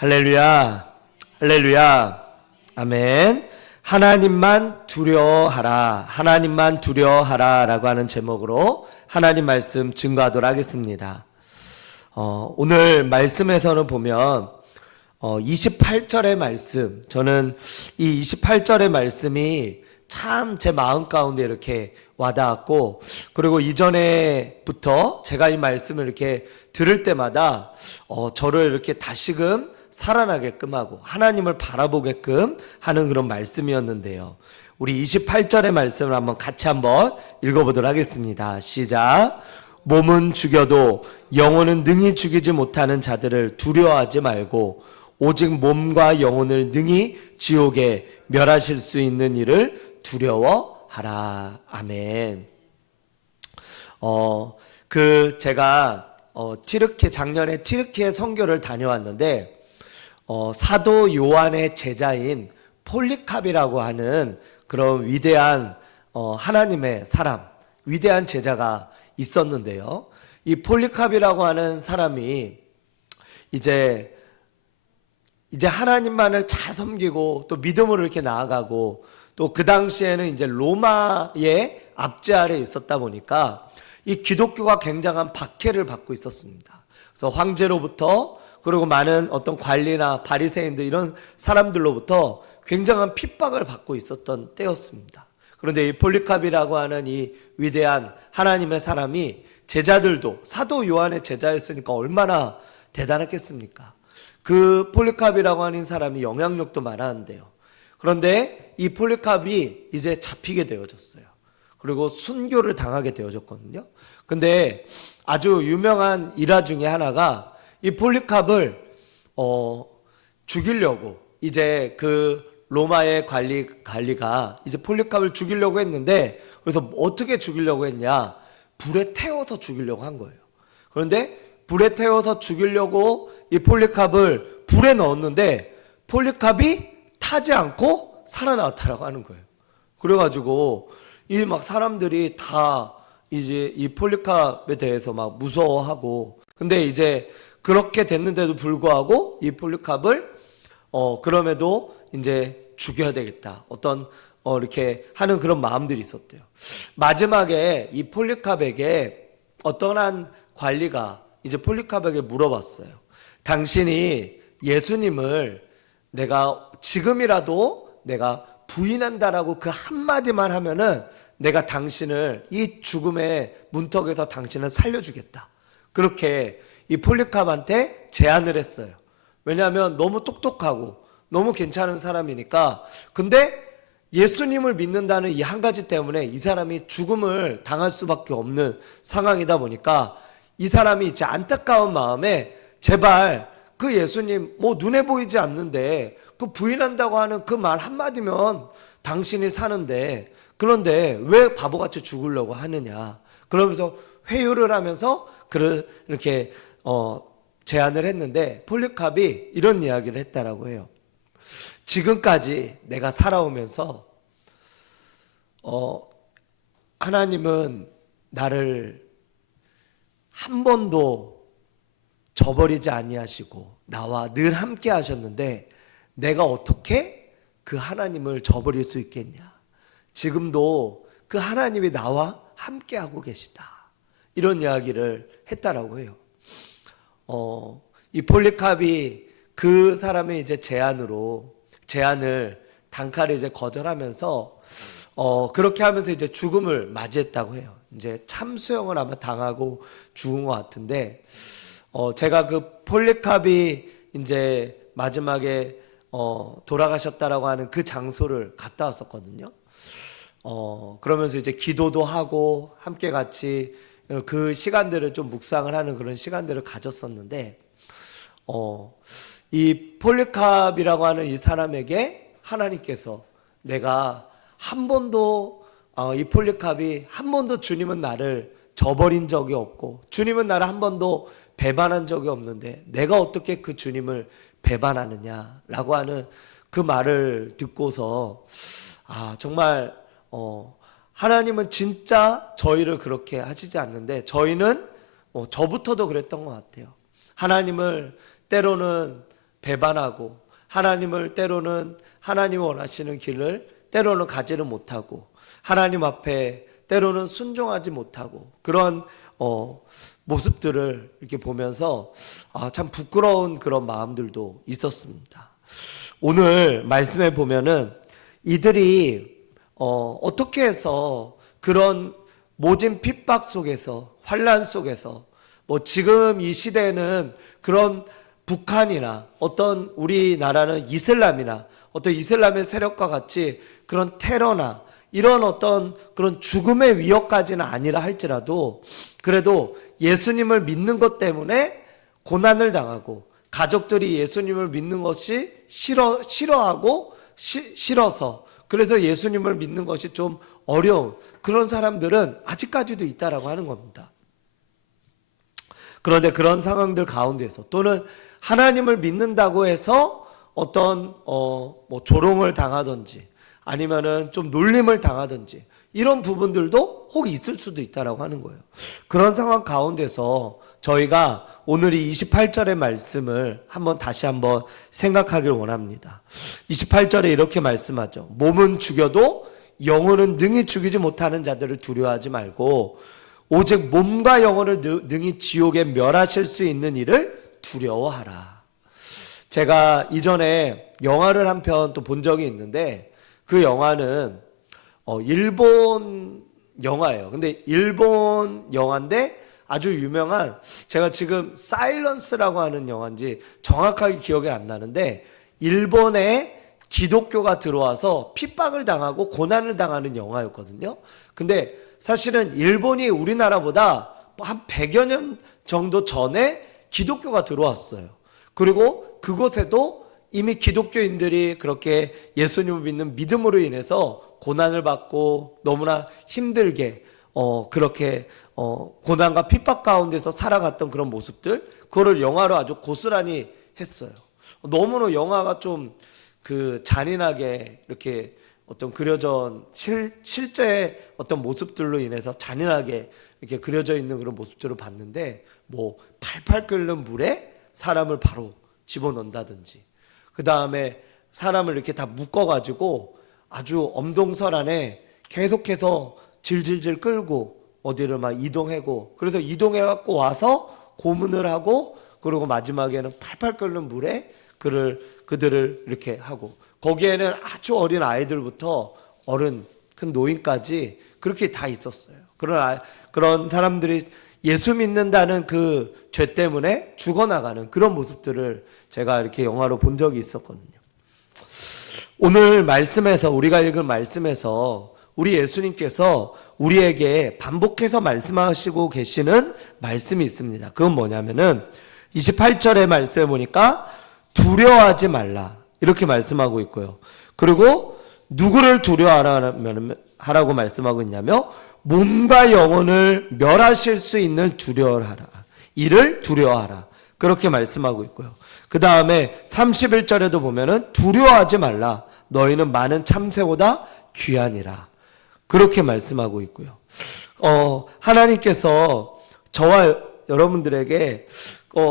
할렐루야, 할렐루야, 아멘. 하나님만 두려워하라, 하나님만 두려워하라 라고 하는 제목으로 하나님 말씀 증거하도록 하겠습니다. 오늘 말씀에서는 보면 28절의 말씀, 저는 이 28절의 말씀이 참 제 마음 가운데 이렇게 와닿았고, 그리고 이전에부터 제가 이 말씀을 이렇게 들을 때마다 저를 이렇게 다시금 살아나게끔 하고 하나님을 바라보게끔 하는 그런 말씀이었는데요. 우리 28절의 말씀을 같이 한번 읽어보도록 하겠습니다. 시작. 몸은 죽여도 영혼은 능히 죽이지 못하는 자들을 두려워하지 말고 오직 몸과 영혼을 능히 지옥에 멸하실 수 있는 이를 두려워하라. 아멘. 제가 작년에 튀르키예 선교를 다녀왔는데 사도 요한의 제자인 폴리캅이라고 하는 그런 위대한 하나님의 사람, 위대한 제자가 있었는데요. 이 폴리캅이라고 하는 사람이 이제 하나님만을 잘 섬기고 또 믿음으로 이렇게 나아가고 또 그 당시에는 이제 로마의 압제 아래 있었다 보니까 이 기독교가 굉장한 박해를 받고 있었습니다. 그래서 황제로부터 그리고 많은 어떤 관리나 바리새인들 이런 사람들로부터 굉장한 핍박을 받고 있었던 때였습니다. 그런데 이 폴리캅이라고 하는 이 위대한 하나님의 사람이 제자들도 사도 요한의 제자였으니까 얼마나 대단했겠습니까? 그 폴리캅이라고 하는 사람이 영향력도 많았는데요. 그런데 이 폴리캅이 이제 잡히게 되어졌어요. 그리고 순교를 당하게 되어졌거든요. 근데 아주 유명한 일화 중에 하나가 이 폴리캅을 죽이려고 이제 그 로마의 관리가 이제 폴리캅을 죽이려고 했는데, 그래서 어떻게 죽이려고 했냐? 불에 태워서 죽이려고 한 거예요. 그런데 불에 태워서 죽이려고 이 폴리캅을 불에 넣었는데 폴리캅이 타지 않고 살아나왔다라고 하는 거예요. 그래가지고 이 막 사람들이 다 이제 이 폴리캅에 대해서 막 무서워하고, 근데 이제 그렇게 됐는데도 불구하고 이 폴리캅을 그럼에도 이제 죽여야 되겠다, 이렇게 하는 그런 마음들이 있었대요. 마지막에 이 폴리캅에게 어떤 한 관리가 이제 폴리캅에게 물어봤어요. 당신이 예수님을 지금이라도 내가 부인한다라고 그 한마디만 하면은 내가 당신을 이 죽음의 문턱에서 당신을 살려주겠다. 그렇게 이 폴리캅한테 제안을 했어요. 왜냐하면 너무 똑똑하고 너무 괜찮은 사람이니까. 근데 예수님을 믿는다는 이 한 가지 때문에 이 사람이 죽음을 당할 수밖에 없는 상황이다 보니까 이 사람이 이제 안타까운 마음에 제발 그 예수님 눈에 보이지 않는데 그 부인한다고 하는 그 말 한마디면 당신이 사는데, 그런데 왜 바보같이 죽으려고 하느냐. 그러면서 회유를 하면서 이렇게 제안을 했는데 폴리캅이 이런 이야기를 했다라고 해요. 지금까지 내가 살아오면서 하나님은 나를 한 번도 저버리지 아니하시고 나와 늘 함께 하셨는데 내가 어떻게 그 하나님을 저버릴 수 있겠냐. 지금도 그 하나님이 나와 함께 하고 계시다. 이런 이야기를 했다라고 해요. 이 폴리캅이 그 사람의 이제 제안을 단칼에 이제 거절하면서 그렇게 하면서 이제 죽음을 맞이했다고 해요. 이제 참수형을 아마 당하고 죽은 것 같은데, 제가 그 폴리캅이 이제 마지막에 돌아가셨다라고 하는 그 장소를 갔다 왔었거든요. 그러면서 이제 기도도 하고 함께 같이 그 시간들을 좀 묵상을 하는 그런 시간들을 가졌었는데, 이 폴리캅이라고 하는 이 사람에게 하나님께서 내가 한 번도 이 폴리캅이 한 번도 주님은 나를 저버린 적이 없고 주님은 나를 한 번도 배반한 적이 없는데 내가 어떻게 그 주님을 배반하느냐라고 하는 그 말을 듣고서 정말 하나님은 진짜 저희를 그렇게 하시지 않는데 저희는 저부터도 그랬던 것 같아요. 하나님을 때로는 배반하고 하나님을 때로는 하나님이 원하시는 길을 때로는 가지는 못하고 하나님 앞에 때로는 순종하지 못하고 그런 모습들을 이렇게 보면서 참 부끄러운 그런 마음들도 있었습니다. 오늘 말씀에 보면은 이들이 어떻게 해서 그런 모진 핍박 속에서 환난 속에서 뭐 지금 이 시대에는 그런 북한이나 어떤 우리나라는 이슬람이나 어떤 이슬람의 세력과 같이 그런 테러나 이런 어떤 그런 죽음의 위협까지는 아니라 할지라도 그래도 예수님을 믿는 것 때문에 고난을 당하고 가족들이 예수님을 믿는 것이 싫어하고 싫어서 그래서 예수님을 믿는 것이 좀 어려운 그런 사람들은 아직까지도 있다라고 하는 겁니다. 그런데 그런 상황들 가운데서 또는 하나님을 믿는다고 해서 어떤 뭐 조롱을 당하든지 아니면은 좀 놀림을 당하든지 이런 부분들도 혹 있을 수도 있다라고 하는 거예요. 그런 상황 가운데서 저희가 오늘 이 28절의 말씀을 다시 한번 생각하길 원합니다. 28절에 이렇게 말씀하죠. 몸은 죽여도 영혼은 능히 죽이지 못하는 자들을 두려워하지 말고 오직 몸과 영혼을 능히 지옥에 멸하실 수 있는 이를 두려워하라. 제가 이전에 영화를 한 편 또 본 적이 있는데 그 영화는 일본 영화예요. 근데 일본 영화인데 아주 유명한 제가 지금 사일런스라고 하는 영화인지 정확하게 기억이 안 나는데 일본에 기독교가 들어와서 핍박을 당하고 고난을 당하는 영화였거든요. 근데 사실은 일본이 우리나라보다 한 100여 년 정도 전에 기독교가 들어왔어요. 그리고 그곳에도 이미 기독교인들이 그렇게 예수님을 믿는 믿음으로 인해서 고난을 받고 너무나 힘들게 그렇게 고난과 핍박 가운데서 살아갔던 그런 모습들 그거를 영화로 아주 고스란히 했어요. 너무나 영화가 좀 그 잔인하게 이렇게 어떤 그려져 실제 어떤 모습들로 인해서 잔인하게 이렇게 그려져 있는 그런 모습들을 봤는데 뭐 팔팔 끓는 물에 사람을 바로 집어넣는다든지 그 다음에 사람을 이렇게 다 묶어가지고 아주 엄동설 안에 계속해서 질질질 끌고 어디를 막 이동하고 그래서 이동해갖고 와서 고문을 하고 그리고 마지막에는 팔팔 끓는 물에 그들을 이렇게 하고 거기에는 아주 어린 아이들부터 어른 큰 노인까지 그렇게 다 있었어요. 그런 사람들이 예수 믿는다는 그 죄 때문에 죽어나가는 그런 모습들을 제가 이렇게 영화로 본 적이 있었거든요. 오늘 말씀에서 우리가 읽은 말씀에서 우리 예수님께서 우리에게 반복해서 말씀하시고 계시는 말씀이 있습니다. 그건 뭐냐면은 28절의 말씀에 보니까 두려워하지 말라 이렇게 말씀하고 있고요. 그리고 누구를 두려워하라고 말씀하고 있냐며 몸과 영혼을 멸하실 수 있는 두려워하라. 이를 두려워하라. 그렇게 말씀하고 있고요. 그 다음에 31절에도 보면은 두려워하지 말라. 너희는 많은 참새보다 귀하니라. 그렇게 말씀하고 있고요. 하나님께서 저와 여러분들에게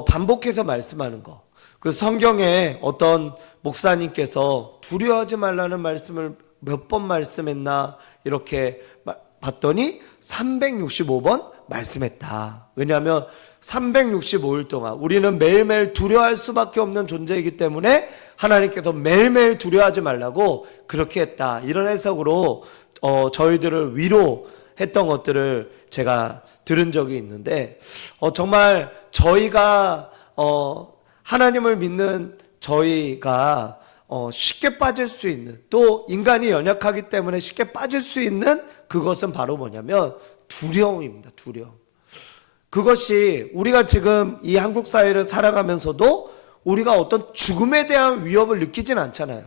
반복해서 말씀하는 거. 그 성경에 어떤 목사님께서 두려워하지 말라는 말씀을 몇 번 말씀했나 이렇게 봤더니 365번 말씀했다. 왜냐하면 365일 동안 우리는 매일매일 두려워할 수밖에 없는 존재이기 때문에 하나님께서 매일매일 두려워하지 말라고 그렇게 했다. 이런 해석으로 저희들을 위로했던 것들을 제가 들은 적이 있는데 정말 저희가 하나님을 믿는 저희가 쉽게 빠질 수 있는 또 인간이 연약하기 때문에 쉽게 빠질 수 있는 그것은 바로 뭐냐면 두려움입니다. 두려움. 그것이 우리가 지금 이 한국 사회를 살아가면서도 우리가 어떤 죽음에 대한 위협을 느끼진 않잖아요.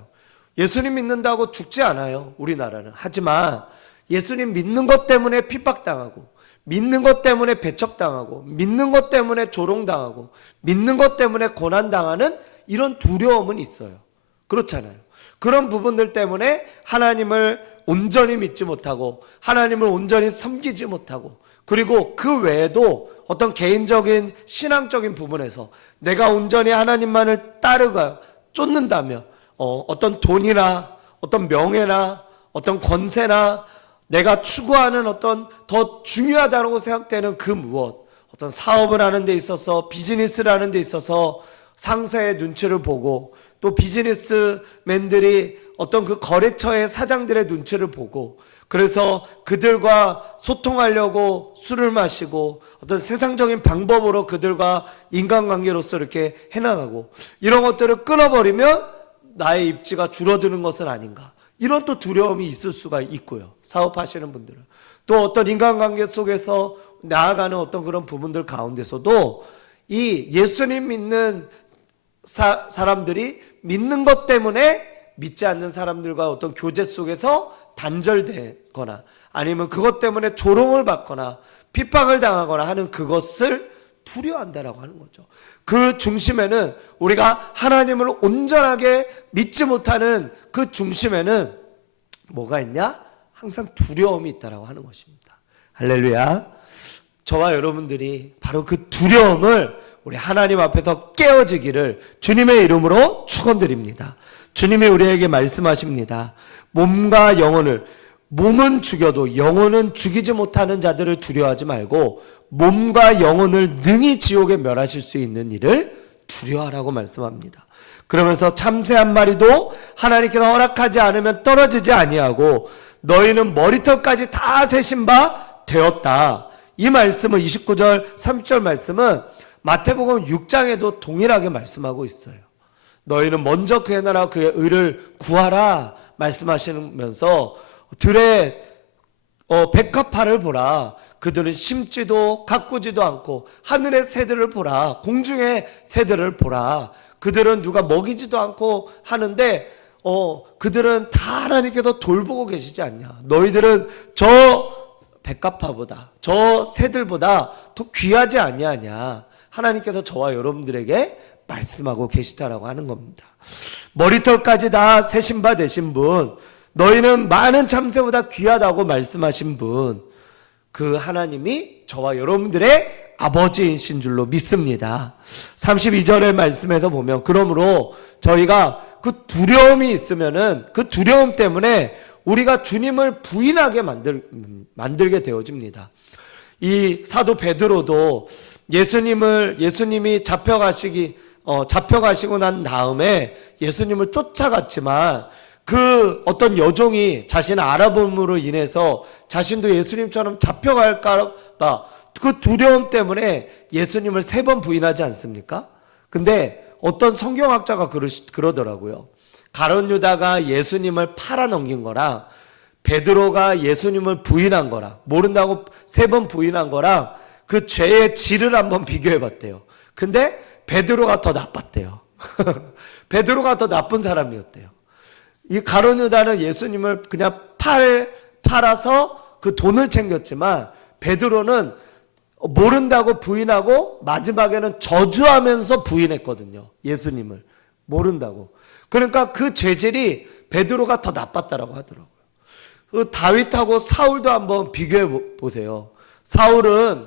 예수님 믿는다고 죽지 않아요. 우리나라는. 하지만 예수님 믿는 것 때문에 핍박당하고 믿는 것 때문에 배척당하고 믿는 것 때문에 조롱당하고 믿는 것 때문에 고난당하는 이런 두려움은 있어요. 그렇잖아요. 그런 부분들 때문에 하나님을 온전히 믿지 못하고 하나님을 온전히 섬기지 못하고 그리고 그 외에도 어떤 개인적인 신앙적인 부분에서 내가 온전히 하나님만을 따르고 쫓는다면 어떤 돈이나 어떤 명예나 어떤 권세나 내가 추구하는 어떤 더 중요하다고 생각되는 그 무엇, 어떤 사업을 하는 데 있어서, 비즈니스를 하는 데 있어서 상사의 눈치를 보고, 또 비즈니스맨들이 어떤 그 거래처의 사장들의 눈치를 보고, 그래서 그들과 소통하려고 술을 마시고 어떤 세상적인 방법으로 그들과 인간관계로서 이렇게 해나가고, 이런 것들을 끊어버리면 나의 입지가 줄어드는 것은 아닌가, 이런 또 두려움이 있을 수가 있고요. 사업하시는 분들은 또 어떤 인간관계 속에서 나아가는 어떤 그런 부분들 가운데서도 이 예수님 믿는 사람들이 믿는 것 때문에 믿지 않는 사람들과 어떤 교제 속에서 단절되거나 아니면 그것 때문에 조롱을 받거나 핍박을 당하거나 하는 그것을 두려워한다라고 하는 거죠. 그 중심에는, 우리가 하나님을 온전하게 믿지 못하는 그 중심에는 뭐가 있냐? 항상 두려움이 있다라고 하는 것입니다. 할렐루야. 저와 여러분들이 바로 그 두려움을 우리 하나님 앞에서 깨어지기를 주님의 이름으로 축원드립니다. 주님이 우리에게 말씀하십니다. 몸과 영혼을, 몸은 죽여도 영혼은 죽이지 못하는 자들을 두려워하지 말고 몸과 영혼을 능히 지옥에 멸하실 수 있는 일을 두려워하라고 말씀합니다. 그러면서 참새 한 마리도 하나님께서 허락하지 않으면 떨어지지 아니하고 너희는 머리털까지 다 세신 바 되었다. 이 말씀은 29절 30절 말씀은 마태복음 6장에도 동일하게 말씀하고 있어요. 너희는 먼저 그의 나라와 그의 의를 구하라 말씀하시면서 들의 백합화를 보라. 그들은 심지도 가꾸지도 않고 하늘의 새들을 보라. 공중의 새들을 보라. 그들은 누가 먹이지도 않고 하는데 그들은 다 하나님께서 돌보고 계시지 않냐. 너희들은 저 백합화보다, 저 새들보다 더 귀하지 아니하냐. 하나님께서 저와 여러분들에게 말씀하고 계시다라고 하는 겁니다. 머리털까지 다 세신 바 되신 분, 너희는 많은 참새보다 귀하다고 말씀하신 분, 그 하나님이 저와 여러분들의 아버지이신 줄로 믿습니다. 32절의 말씀에서 보면, 그러므로 저희가 그 두려움이 있으면은 그 두려움 때문에 우리가 주님을 부인하게 만들게 되어집니다. 이 사도 베드로도 예수님이 잡혀가시고 난 다음에 예수님을 쫓아갔지만 그 어떤 여종이 자신을 알아봄으로 인해서 자신도 예수님처럼 잡혀갈까 봐 그 두려움 때문에 예수님을 3번 부인하지 않습니까? 근데 어떤 성경학자가 그러더라고요. 가룟 유다가 예수님을 팔아넘긴 거랑 베드로가 예수님을 부인한 거랑, 모른다고 3번 부인한 거랑 그 죄의 질을 한번 비교해 봤대요. 근데 베드로가 더 나빴대요. 베드로가 더 나쁜 사람이었대요. 이 가룟 유다는 예수님을 그냥 팔아서 그 돈을 챙겼지만 베드로는 모른다고 부인하고 마지막에는 저주하면서 부인했거든요. 예수님을 모른다고. 그러니까 그 죄질이 베드로가 더 나빴다라고 하더라고요. 그 다윗하고 사울도 한번 비교해 보세요. 사울은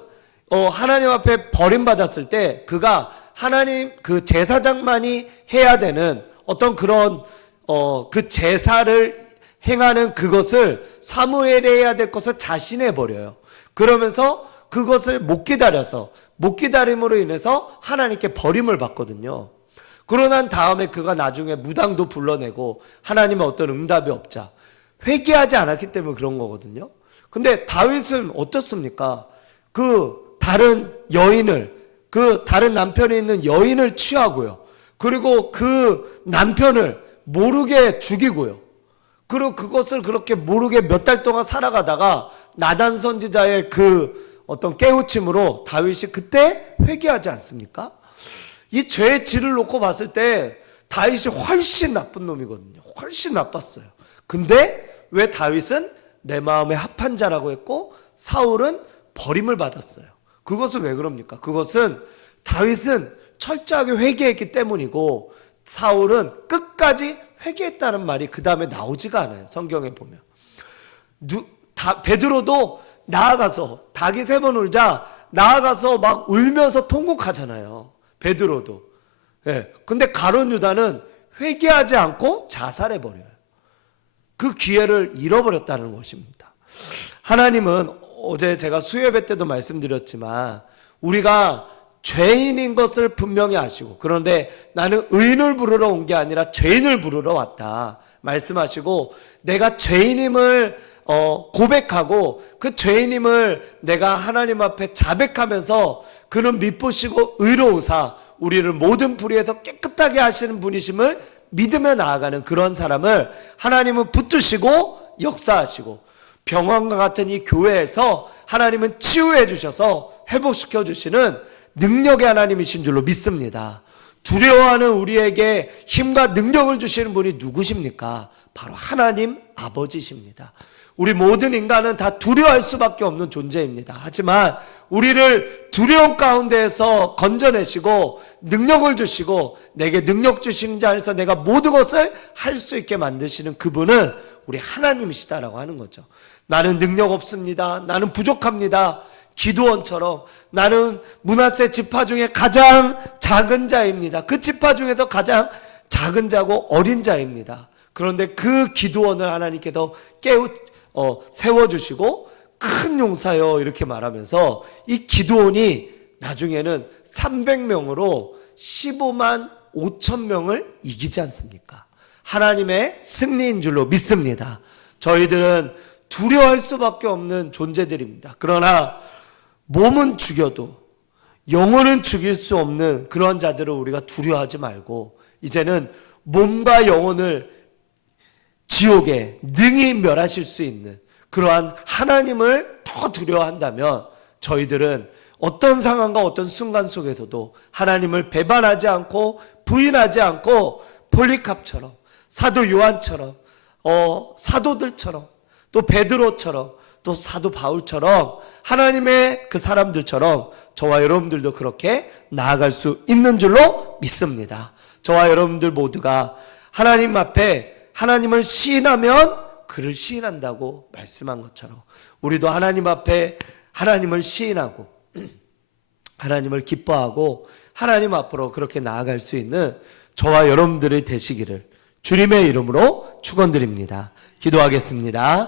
하나님 앞에 버림받았을 때 그가 하나님 그 제사장만이 해야 되는 어떤 그런 그 제사를 행하는 그것을 사무엘이 해야 될 것을 자신해 버려요. 그러면서 그것을 못 기다림으로 인해서 하나님께 버림을 받거든요. 그러난 다음에 그가 나중에 무당도 불러내고 하나님의 어떤 응답이 없자 회개하지 않았기 때문에 그런 거거든요. 근데 다윗은 어떻습니까? 그 다른 남편이 있는 여인을 취하고요. 그리고 그 남편을 모르게 죽이고요. 그리고 그것을 그렇게 모르게 몇 달 동안 살아가다가 나단 선지자의 그 어떤 깨우침으로 다윗이 그때 회개하지 않습니까? 이 죄의 질을 놓고 봤을 때 다윗이 훨씬 나쁜 놈이거든요. 훨씬 나빴어요. 근데 왜 다윗은 내 마음에 합한 자라고 했고 사울은 버림을 받았어요? 그것은 왜 그럽니까? 그것은 다윗은 철저하게 회개했기 때문이고 사울은 끝까지 회개했다는 말이 그 다음에 나오지가 않아요. 성경에 보면. 베드로도 나아가서 닭이 3번 울자 나아가서 막 울면서 통곡하잖아요. 베드로도. 예. 근데 가룟 유다는 회개하지 않고 자살해 버려요. 그 기회를 잃어버렸다는 것입니다. 하나님은 어제 제가 수요예배 때도 말씀드렸지만 우리가 죄인인 것을 분명히 아시고, 그런데 나는 의인을 부르러 온 게 아니라 죄인을 부르러 왔다 말씀하시고, 내가 죄인임을 고백하고 그 죄인임을 내가 하나님 앞에 자백하면서 그는 미쁘시고 의로우사 우리를 모든 불의에서 깨끗하게 하시는 분이심을 믿으며 나아가는 그런 사람을 하나님은 붙드시고 역사하시고, 병원과 같은 이 교회에서 하나님은 치유해 주셔서 회복시켜 주시는 능력의 하나님이신 줄로 믿습니다. 두려워하는 우리에게 힘과 능력을 주시는 분이 누구십니까? 바로 하나님 아버지십니다. 우리 모든 인간은 다 두려워할 수밖에 없는 존재입니다. 하지만 우리를 두려움 가운데에서 건져내시고 능력을 주시고 내게 능력 주시는 자 안에서 내가 모든 것을 할 수 있게 만드시는 그분은 우리 하나님이시다라고 하는 거죠. 나는 능력 없습니다. 나는 부족합니다. 기드온처럼 나는 므낫세 지파 중에 가장 작은 자입니다. 그 지파 중에도 가장 작은 자고 어린 자입니다. 그런데 그 기드온을 하나님께서 세워주시고 큰 용사여 이렇게 말하면서 이 기드온이 나중에는 300명으로 15만 5천 명을 이기지 않습니까? 하나님의 승리인 줄로 믿습니다. 저희들은 두려워할 수밖에 없는 존재들입니다. 그러나 몸은 죽여도 영혼은 죽일 수 없는 그런 자들을 우리가 두려워하지 말고 이제는 몸과 영혼을 지옥에 능히 멸하실 수 있는 그러한 하나님을 더 두려워한다면 저희들은 어떤 상황과 어떤 순간 속에서도 하나님을 배반하지 않고 부인하지 않고 폴리캅처럼 사도 요한처럼 사도들처럼 또 베드로처럼 또 사도 바울처럼 하나님의 그 사람들처럼 저와 여러분들도 그렇게 나아갈 수 있는 줄로 믿습니다. 저와 여러분들 모두가 하나님 앞에 하나님을 시인하면 그를 시인한다고 말씀한 것처럼 우리도 하나님 앞에 하나님을 시인하고 하나님을 기뻐하고 하나님 앞으로 그렇게 나아갈 수 있는 저와 여러분들이 되시기를 주님의 이름으로 축원드립니다. 기도하겠습니다.